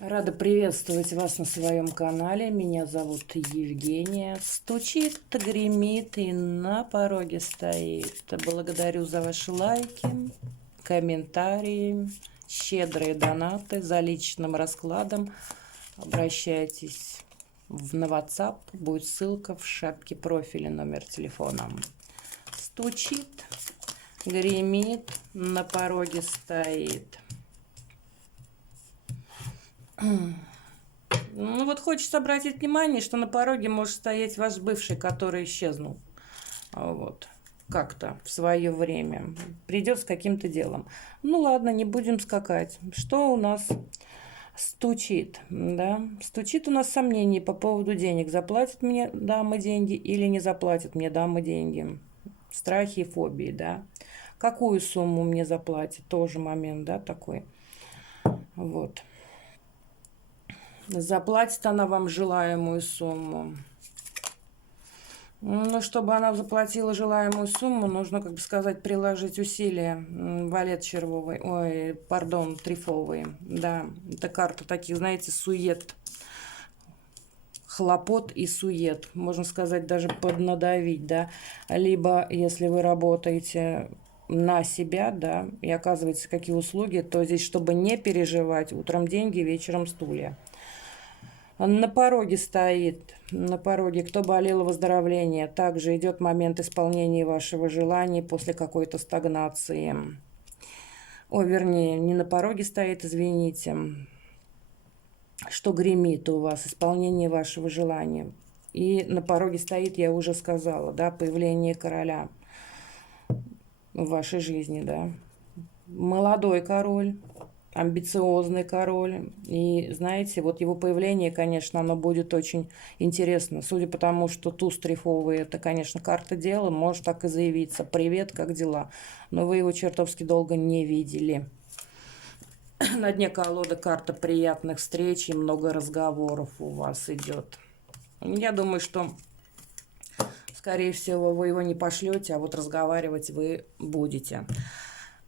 Рада приветствовать вас на своем канале. Меня зовут Евгения. Стучит, гремит и на пороге стоит. Благодарю за ваши лайки, комментарии, щедрые донаты. За личным раскладом обращайтесь на WhatsApp. Будет ссылка в шапке профиля, номер телефона. Стучит, гремит, на пороге стоит. Ну вот хочется обратить внимание, что на пороге может стоять ваш бывший, который исчезнул. Вот. Как-то в свое время. Придет с каким-то делом. Ну ладно, не будем скакать. Что у нас стучит? Да? Стучит у нас сомнение по поводу денег. Заплатит мне дама деньги или не заплатит мне дама деньги? Страхи и фобии, да? Какую сумму мне заплатит? Тоже момент, да, такой. Вот. Заплатит она вам желаемую сумму. Ну, чтобы она заплатила желаемую сумму, нужно, как бы сказать, приложить усилия. Валет червовый, ой, пардон, трифовый. Да, это карта таких, знаете, сует. Хлопот и сует. Можно сказать, даже поднадавить, да. Либо, если вы работаете на себя, да, и оказываете какие услуги, то здесь, чтобы не переживать, утром деньги, вечером стулья. На пороге стоит, на пороге, кто болел, выздоровление. Также идет момент исполнения вашего желания после какой-то стагнации. О, вернее, не на пороге стоит, извините. Что гремит у вас, исполнение вашего желания. И на пороге стоит, я уже сказала, да, появление короля в вашей жизни, да. Молодой король. Амбициозный король. И знаете, вот его появление, конечно, оно будет очень интересно. Судя по тому, что туз трифовый, это, конечно, карта дела, может так и заявиться. Привет, как дела? Но вы его чертовски долго не видели. На дне колоды карта приятных встреч и много разговоров у вас идет. Я думаю, что, скорее всего, вы его не пошлете, а вот разговаривать вы будете.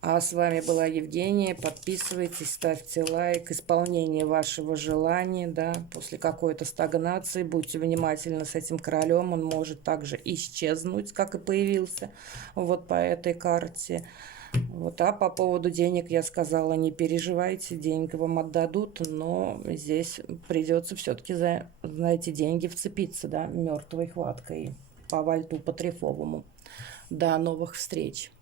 А с вами была Евгения. Подписывайтесь, ставьте лайк. Исполнение вашего желания, да, после какой-то стагнации. Будьте внимательны с этим королем. Он может также исчезнуть, как и появился вот по этой карте. Вот, а по поводу денег я сказала, не переживайте, деньги вам отдадут, но здесь придется все-таки за эти деньги вцепиться, да, мертвой хваткой по вальту, по трефовому. До новых встреч!